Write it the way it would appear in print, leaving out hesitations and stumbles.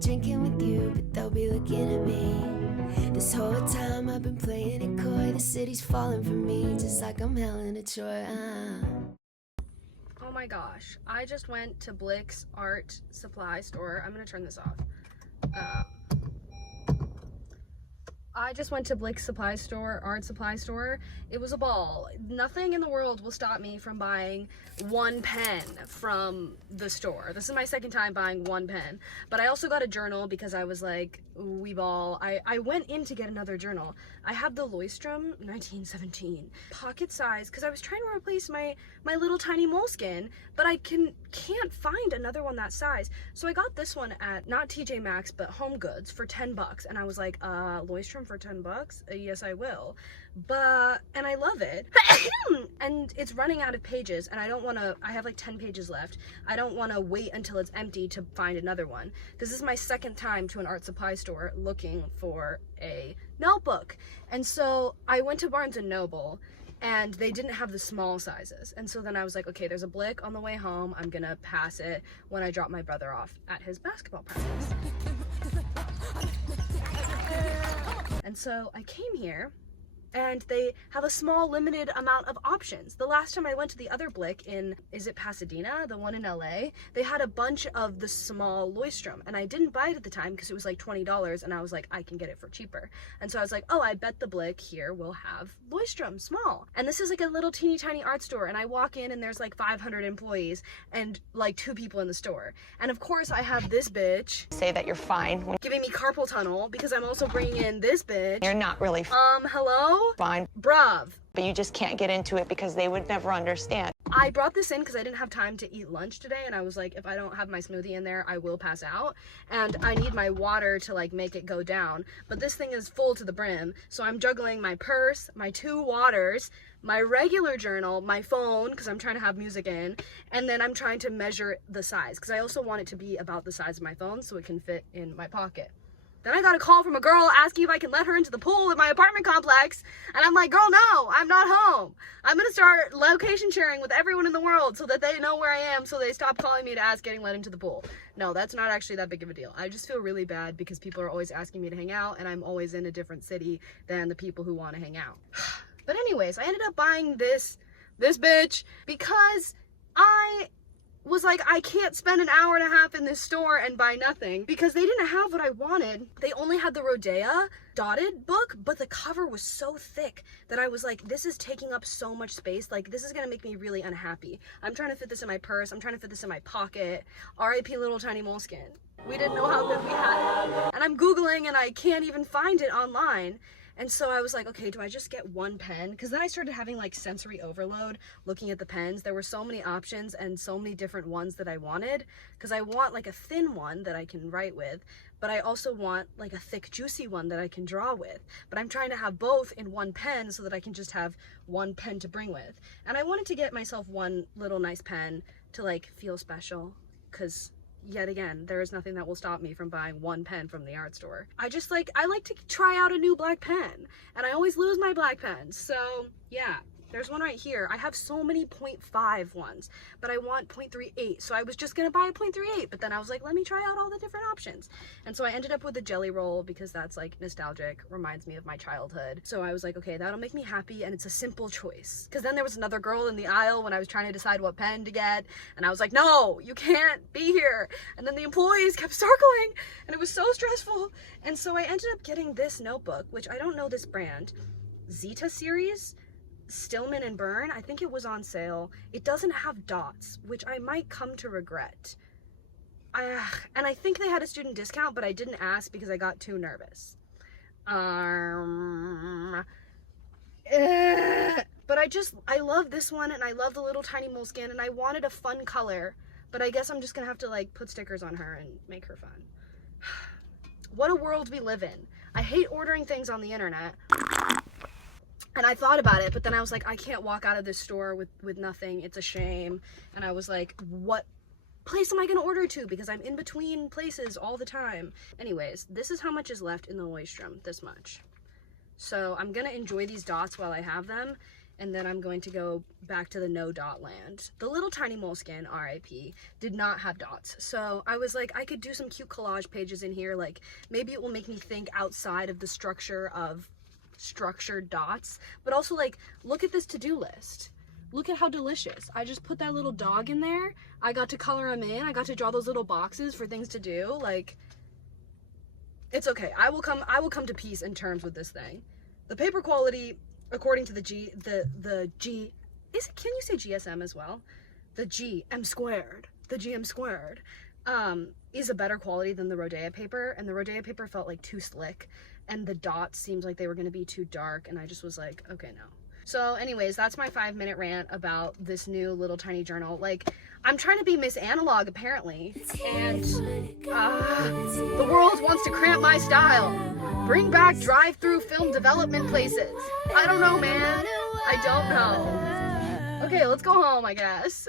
drinking with you, but they'll be looking at me. This whole time I've been playing it coy. The city's falling for me, just like I'm Helen of Troy. Oh my gosh, I just went to Blick's art supply store. I'm gonna turn this off. I just went to Blick's art supply store. It was a ball. Nothing in the world will stop me from buying one pen from the store. This is my second time buying one pen. But I also got a journal because I was like, wee ball. I went in to get another journal. I have the Leuchtturm 1917 pocket size because I was trying to replace my little tiny moleskine, but I can't find another one that size. So I got this one at not TJ Maxx but Home Goods for 10 bucks, and I was like, Leuchtturm for 10 bucks? Yes, I will. And I love it. And it's running out of pages, and I have like 10 pages left. I don't want to wait until it's empty to find another one, because this is my second time to an art supply store looking for a notebook. And so I went to Barnes & Noble, and they didn't have the small sizes. And so then I was like, okay, there's a Blick on the way home. I'm gonna pass it when I drop my brother off at his basketball practice. And so I came here, and they have a small limited amount of options. The last time I went to the other Blick in, is it Pasadena, the one in LA, they had a bunch of the small Leuchtturm, and I didn't buy it at the time because it was like $20, and I was like, I can get it for cheaper. And so I was like, oh, I bet the Blick here will have Leuchtturm small. And this is like a little teeny tiny art store, and I walk in and there's like 500 employees and like 2 people in the store. And of course I have this bitch say that you're fine when giving me carpal tunnel because I'm also bringing in this bitch. you're not really Hello? fine. Bruv. But you just can't get into it because they would never understand. I brought this in because I didn't have time to eat lunch today, and I was like, if I don't have my smoothie in there, I will pass out, and I need my water to like make it go down. But this thing is full to the brim, so I'm juggling my purse, my 2 waters, my regular journal, my phone, because I'm trying to have music in, and then I'm trying to measure the size, because I also want it to be about the size of my phone so it can fit in my pocket. Then I got a call from a girl asking if I can let her into the pool at my apartment complex. And I'm like, girl, no, I'm not home. I'm going to start location sharing with everyone in the world so that they know where I am, so they stop calling me to ask getting let into the pool. No, that's not actually that big of a deal. I just feel really bad because people are always asking me to hang out, and I'm always in a different city than the people who want to hang out. But anyways, I ended up buying this bitch because I was like, I can't spend an hour and a half in this store and buy nothing because they didn't have what I wanted. They only had the Rodea dotted book, but the cover was so thick that I was like, this is taking up so much space. Like, this is gonna make me really unhappy. I'm trying to fit this in my purse. I'm trying to fit this in my pocket. R.I.P. little tiny moleskine. We didn't know how good we had it. And I'm Googling and I can't even find it online. And so I was like, okay, do I just get one pen? Because then I started having like sensory overload looking at the pens. There were so many options and so many different ones that I wanted, because I want like a thin one that I can write with, but I also want like a thick, juicy one that I can draw with. But I'm trying to have both in one pen so that I can just have one pen to bring with. And I wanted to get myself one little nice pen to like feel special, because yet again, there is nothing that will stop me from buying one pen from the art store. I like to try out a new black pen, and I always lose my black pens. So yeah, there's one right here. I have so many 0.5 ones, but I want 0.38. So I was just gonna buy a 0.38, but then I was like, let me try out all the different options. And so I ended up with a jelly roll because that's like nostalgic, reminds me of my childhood. So I was like, okay, that'll make me happy, and it's a simple choice. Because then there was another girl in the aisle when I was trying to decide what pen to get, and I was like, no, you can't be here. And then the employees kept circling, and it was so stressful. And so I ended up getting this notebook, which I don't know this brand, Zeta series, Stillman and Burn. I think it was on sale. It doesn't have dots, which I might come to regret. And I think they had a student discount, but I didn't ask because I got too nervous. But I love this one, and I love the little tiny moleskine, and I wanted a fun color, but I guess I'm just gonna have to like put stickers on her and make her fun. What a world we live in. I hate ordering things on the internet. And I thought about it, but then I was like, I can't walk out of this store with nothing. It's a shame. And I was like, what place am I gonna order to? Because I'm in between places all the time. Anyways, this is how much is left in the Leuchtturm, this much. So I'm gonna enjoy these dots while I have them. and then I'm going to go back to the no dot land. The little tiny moleskine, RIP, did not have dots. So I was like, I could do some cute collage pages in here. Like, maybe it will make me think outside of the structure of structured dots. But also, like, look at this to-do list. Look at how delicious. I just put that little dog in there. I got to color him in. I got to draw those little boxes for things to do. Like, it's okay. I will come to peace in terms with this thing. The paper quality, according to the G, can you say GSM as well? The GM squared is a better quality than the Rodea paper, and the Rodea paper felt like too slick, and the dots seemed like they were going to be too dark, and I just was like, okay, no. So anyways, that's my 5-minute rant about this new little tiny journal. Like, I'm trying to be Miss Analog apparently, and the world wants to cramp my style. Bring back drive-through film development places. I don't know, man. I don't know. Okay, let's go home, I guess.